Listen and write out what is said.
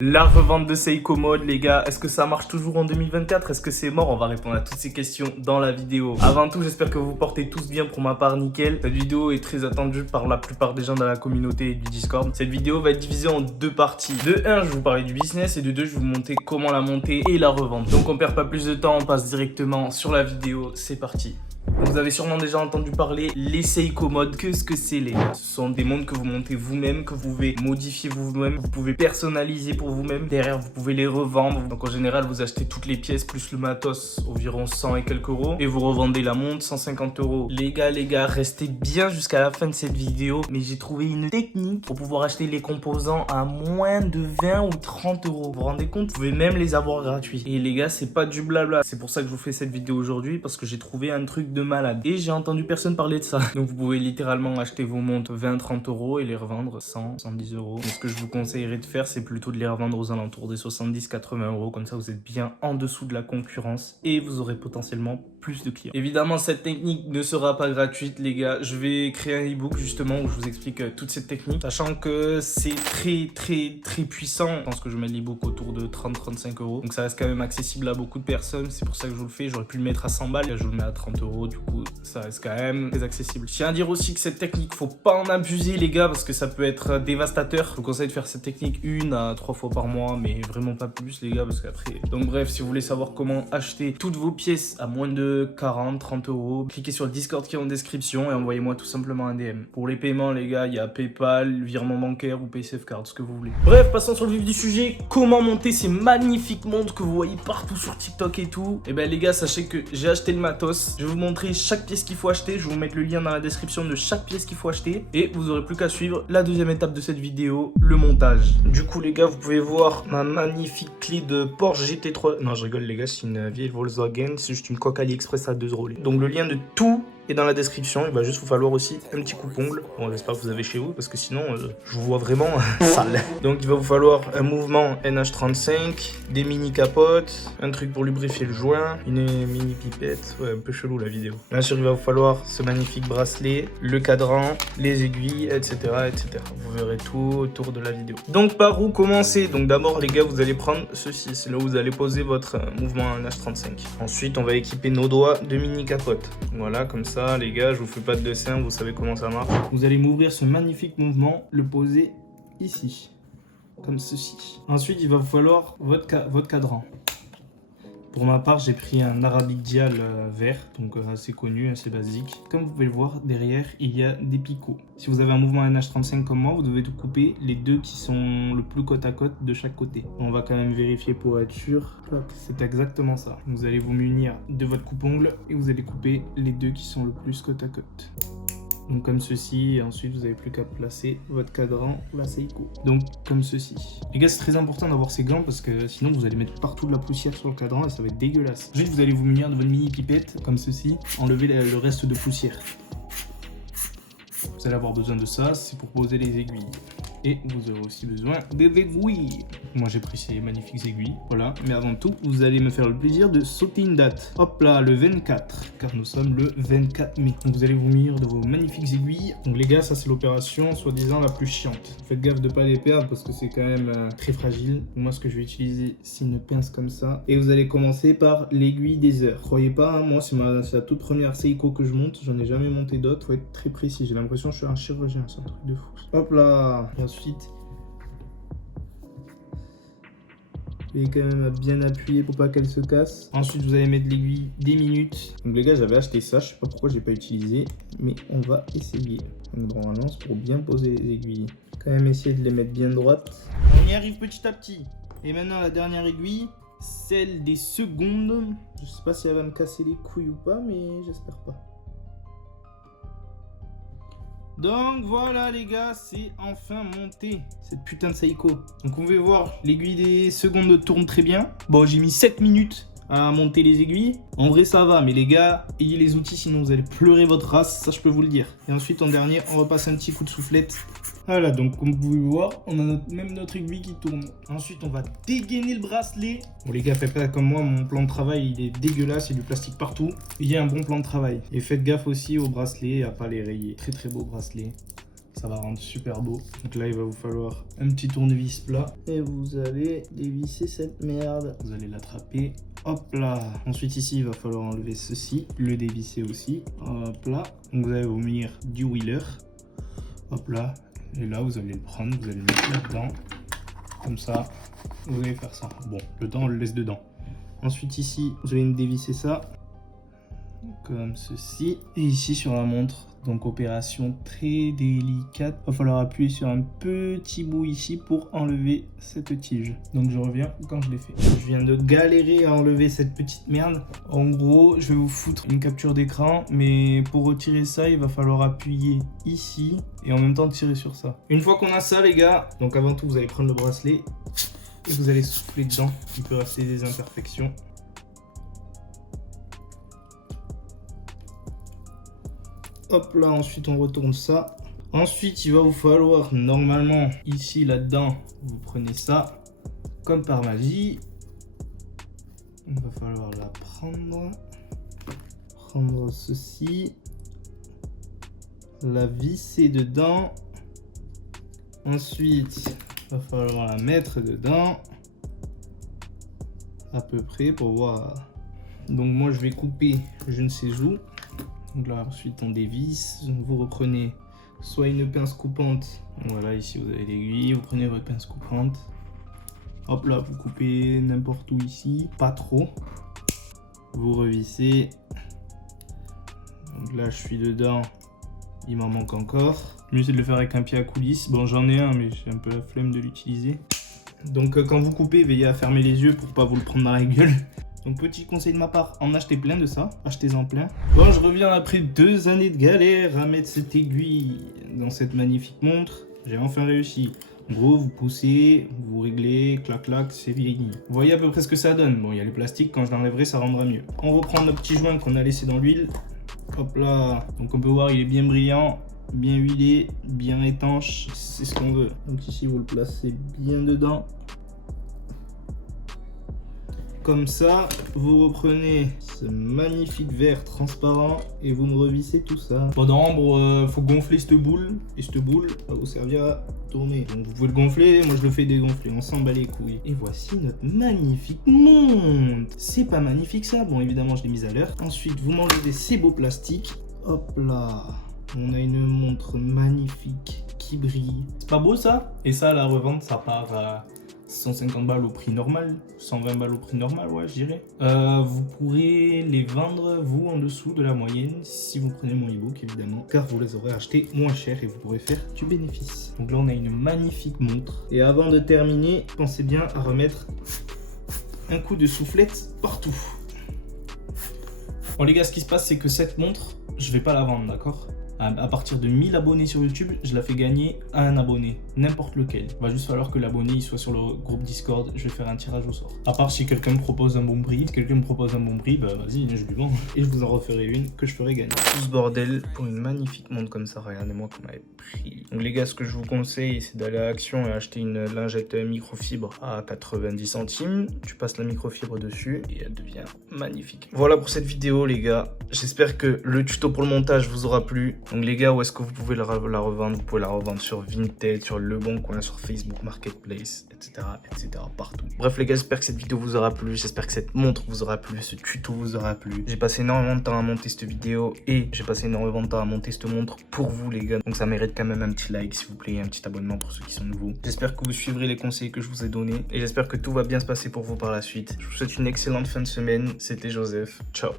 La revente de Seiko Mode, les gars, est-ce que ça marche toujours en 2024? Est-ce que c'est mort? On va répondre à toutes ces questions dans la vidéo. Avant tout, j'espère que vous portez tous bien, pour ma part, nickel. Cette vidéo est très attendue par la plupart des gens dans la communauté du Discord. Cette vidéo va être divisée en deux parties. De 1, je vais vous parler du business et de 2, je vais vous montrer comment la monter et la revendre. Donc on perd pas plus de temps, on passe directement sur la vidéo. C'est parti. Vous avez sûrement déjà entendu parler les Seiko Mode. Qu'est-ce que c'est, les gars? Ce sont des montres que vous montez vous-même, que vous pouvez modifier vous-même, vous pouvez personnaliser pour vous-même. Derrière, vous pouvez les revendre. Donc en général, vous achetez toutes les pièces plus le matos, environ 100 et quelques euros, et vous revendez la montre 150 euros. Les gars, restez bien jusqu'à la fin de cette vidéo. Mais j'ai trouvé une technique pour pouvoir acheter les composants à moins de 20 ou 30 euros. Vous vous rendez compte? Vous pouvez même les avoir gratuits. Et les gars, c'est pas du blabla. C'est pour ça que je vous fais cette vidéo aujourd'hui, parce que j'ai trouvé un truc de malade. Et j'ai entendu personne parler de ça. Donc vous pouvez littéralement acheter vos montres 20-30 euros et les revendre 100-110 euros. Donc ce que je vous conseillerais de faire, c'est plutôt de les revendre aux alentours des 70-80 euros. Comme ça, vous êtes bien en dessous de la concurrence et vous aurez potentiellement plus de clients. Évidemment, cette technique ne sera pas gratuite, les gars. Je vais créer un e-book justement où je vous explique toute cette technique, sachant que c'est très puissant. Je pense que je mets l'e-book autour de 30-35 euros. Donc ça reste quand même accessible à beaucoup de personnes. C'est pour ça que je vous le fais. J'aurais pu le mettre à 100 balles. Là, je le mets à 30 euros. Du coup, ça reste quand même très accessible. Je tiens à dire aussi que cette technique, faut pas en abuser, les gars, parce que ça peut être dévastateur. Je vous conseille de faire cette technique 1 à 3 fois par mois, mais vraiment pas plus, les gars, parce qu'après... Donc bref, si vous voulez savoir comment acheter toutes vos pièces à moins de 40-30 euros, cliquez sur le Discord qui est en description et envoyez-moi tout simplement un DM. Pour les paiements, les gars, il y a PayPal, virement bancaire ou PaySafeCard, ce que vous voulez. Bref, passons sur le vif du sujet. Comment monter ces magnifiques montres que vous voyez partout sur TikTok et tout? Et ben les gars, sachez que j'ai acheté le matos. Je vais vous montrer chaque pièce qu'il faut acheter. Je vais vous mettre le lien dans la description de chaque pièce qu'il faut acheter. Et vous aurez plus qu'à suivre la deuxième étape de cette vidéo, le montage. Du coup, les gars, vous pouvez voir ma magnifique clé de Porsche GT3. Non, je rigole, les gars, c'est une vieille Volkswagen. C'est juste une coque AliExpress à 2 euros. Donc, le lien de tout est dans la description. Il va juste vous falloir aussi un petit coupe-ongle. Bon, j'espère que vous avez chez vous parce que sinon, je vous vois vraiment sale. Donc, il va vous falloir un mouvement NH35, des mini capotes, un truc pour lubrifier le joint, une mini pipette. Ouais, un peu chelou la vidéo. Bien sûr, il va vous falloir ce magnifique bracelet, le cadran, les aiguilles, etc., etc. Vous verrez tout autour de la vidéo. Donc, par où commencer? Donc, d'abord, les gars, vous allez prendre ceci. C'est là où vous allez poser votre mouvement NH35. Ensuite, on va équiper nos doigts de mini capote. Voilà, comme ça. Les gars, je vous fais pas de dessin, vous savez comment ça marche. Vous allez m'ouvrir ce magnifique mouvement, le poser ici, comme ceci. Ensuite, il va vous falloir votre cadran. Pour ma part, j'ai pris un Arabic Dial vert, donc assez connu, assez basique. Comme vous pouvez le voir, derrière, il y a des picots. Si vous avez un mouvement NH35 comme moi, vous devez tout couper les deux qui sont le plus côte à côte de chaque côté. On va quand même vérifier pour être sûr. C'est exactement ça. Vous allez vous munir de votre coupe-ongle et vous allez couper les deux qui sont le plus côte à côte. Donc comme ceci, et ensuite vous n'avez plus qu'à placer votre cadran ou la Seiko. Donc comme ceci. Les gars, c'est très important d'avoir ces gants parce que sinon vous allez mettre partout de la poussière sur le cadran et ça va être dégueulasse. Ensuite vous allez vous munir de votre mini pipette comme ceci, enlever le reste de poussière. Vous allez avoir besoin de ça, c'est pour poser les aiguilles. Et vous aurez aussi besoin des aiguilles. Moi j'ai pris ces magnifiques aiguilles, voilà. Mais avant tout, vous allez me faire le plaisir de sauter une date. Hop là, le 24, car nous sommes le 24 mai. Donc vous allez vous munir de vos magnifiques aiguilles. Donc les gars, ça c'est l'opération soi-disant la plus chiante. Faites gaffe de ne pas les perdre parce que c'est quand même très fragile. Donc, moi ce que je vais utiliser, c'est une pince comme ça. Et vous allez commencer par l'aiguille des heures. Croyez pas, hein, moi c'est la toute première Seiko que je monte. J'en ai jamais monté d'autres, faut être très précis. J'ai l'impression que je suis un chirurgien, c'est un truc de fou. Hop là. Ensuite, vous allez quand même à bien appuyer pour pas qu'elle se casse. Ensuite, vous allez mettre l'aiguille des minutes. Donc les gars, j'avais acheté ça, je sais pas pourquoi j'ai pas utilisé, mais on va essayer. Donc normalement, c'est pour bien poser les aiguilles. Quand même essayer de les mettre bien droites. On y arrive petit à petit. Et maintenant, la dernière aiguille, celle des secondes. Je sais pas si elle va me casser les couilles ou pas, mais j'espère pas. Donc voilà les gars, c'est enfin monté cette putain de Seiko. Donc vous pouvez voir, l'aiguille des secondes tourne très bien. Bon, j'ai mis 7 minutes à monter les aiguilles. En vrai ça va, mais les gars, ayez les outils sinon vous allez pleurer votre race, ça je peux vous le dire. Et ensuite en dernier, on va passer un petit coup de soufflette. Voilà, donc comme vous pouvez voir, on a même notre aiguille qui tourne. Ensuite, on va dégainer le bracelet. Bon les gars, faites pas comme moi, mon plan de travail il est dégueulasse, il y a du plastique partout. Il y a un bon plan de travail. Et faites gaffe aussi au bracelet, à pas les rayer. Très très beau bracelet. Ça va rendre super beau. Donc là, il va vous falloir un petit tournevis plat. Et vous allez dévisser cette merde. Vous allez l'attraper. Hop là. Ensuite ici, il va falloir enlever ceci. Le dévisser aussi. Hop là. Donc vous allez vous munir du wheeler. Hop là. Et là, vous allez le prendre. Vous allez le mettre là-dedans. Comme ça. Vous allez faire ça. Bon, le temps, on le laisse dedans. Ensuite ici, vous allez me dévisser ça. Comme ceci. Et ici sur la montre. Donc opération très délicate. Il va falloir appuyer sur un petit bout ici pour enlever cette tige. Donc je reviens quand je l'ai fait. Je viens de galérer à enlever cette petite merde. En gros, je vais vous foutre une capture d'écran. Mais pour retirer ça, il va falloir appuyer ici. Et en même temps tirer sur ça. Une fois qu'on a ça les gars, donc avant tout vous allez prendre le bracelet. Et vous allez souffler dedans. Il peut rester des imperfections. Hop là, ensuite on retourne ça. Ensuite, il va vous falloir normalement ici là-dedans, vous prenez ça comme par magie. Il va falloir la prendre ceci, la visser dedans. Ensuite, il va falloir la mettre dedans à peu près pour voir. Donc moi je vais couper je ne sais où. Donc là, ensuite on dévisse, vous reprenez soit une pince coupante, voilà ici vous avez l'aiguille, vous prenez votre pince coupante, hop là vous coupez n'importe où ici, pas trop, vous revissez, donc là je suis dedans, il m'en manque encore, mieux c'est de le faire avec un pied à coulisse, bon j'en ai un mais j'ai un peu la flemme de l'utiliser, donc quand vous coupez veillez à fermer les yeux pour pas vous le prendre dans la gueule. Donc petit conseil de ma part, en achetez plein de ça, achetez-en plein. Bon, je reviens après 2 années de galère à mettre cette aiguille dans cette magnifique montre. J'ai enfin réussi. En gros, vous poussez, vous réglez, clac clac, c'est fini. Vous voyez à peu près ce que ça donne. Bon, il y a les plastiques, quand je l'enlèverai, ça rendra mieux. On reprend notre petit joint qu'on a laissé dans l'huile. Hop là. Donc on peut voir, il est bien brillant, bien huilé, bien étanche. C'est ce qu'on veut. Donc ici, vous le placez bien dedans. Comme ça, vous reprenez ce magnifique verre transparent et vous me revissez tout ça. Pas d'ambre, faut gonfler cette boule et cette boule va vous servir à tourner. Donc vous pouvez le gonfler, moi je le fais dégonfler, on s'en bat les couilles. Et voici notre magnifique montre. C'est pas magnifique ça? Bon évidemment je l'ai mise à l'heure. Ensuite vous m'enlevez ces beaux plastiques. Hop là, on a une montre magnifique qui brille. C'est pas beau ça? Et ça à la revente ça part à 150 balles au prix normal, 120 balles au prix normal, ouais, je dirais. Vous pourrez les vendre, vous, en dessous de la moyenne, si vous prenez mon ebook, évidemment, car vous les aurez achetés moins cher et vous pourrez faire du bénéfice. Donc là, on a une magnifique montre. Et avant de terminer, pensez bien à remettre un coup de soufflette partout. Bon, les gars, ce qui se passe, c'est que cette montre, je vais pas la vendre, d'accord ? À partir de 1000 abonnés sur YouTube, je la fais gagner à un abonné, n'importe lequel. Il va juste falloir que l'abonné il soit sur le groupe Discord, je vais faire un tirage au sort. À part si quelqu'un me propose un bon prix, bah vas-y, je lui vends. Et je vous en referai une que je ferai gagner. Tout ce bordel pour une magnifique montre comme ça, regardez-moi qu'on m'avait pris. Donc les gars, ce que je vous conseille, c'est d'aller à Action et acheter une lingette microfibre à 90 centimes. Tu passes la microfibre dessus et elle devient magnifique. Voilà pour cette vidéo les gars. J'espère que le tuto pour le montage vous aura plu. Donc les gars, où est-ce que vous pouvez la revendre? Vous pouvez la revendre sur Vinted, sur Le Bon Coin, sur Facebook Marketplace, etc. partout. Bref les gars, j'espère que cette vidéo vous aura plu. J'espère que cette montre vous aura plu, ce tuto vous aura plu. J'ai passé énormément de temps à monter cette vidéo et j'ai passé énormément de temps à monter cette montre pour vous les gars. Donc ça mérite quand même un petit like s'il vous plaît et un petit abonnement pour ceux qui sont nouveaux. J'espère que vous suivrez les conseils que je vous ai donnés et j'espère que tout va bien se passer pour vous par la suite. Je vous souhaite une excellente fin de semaine. C'était Joseph. Ciao.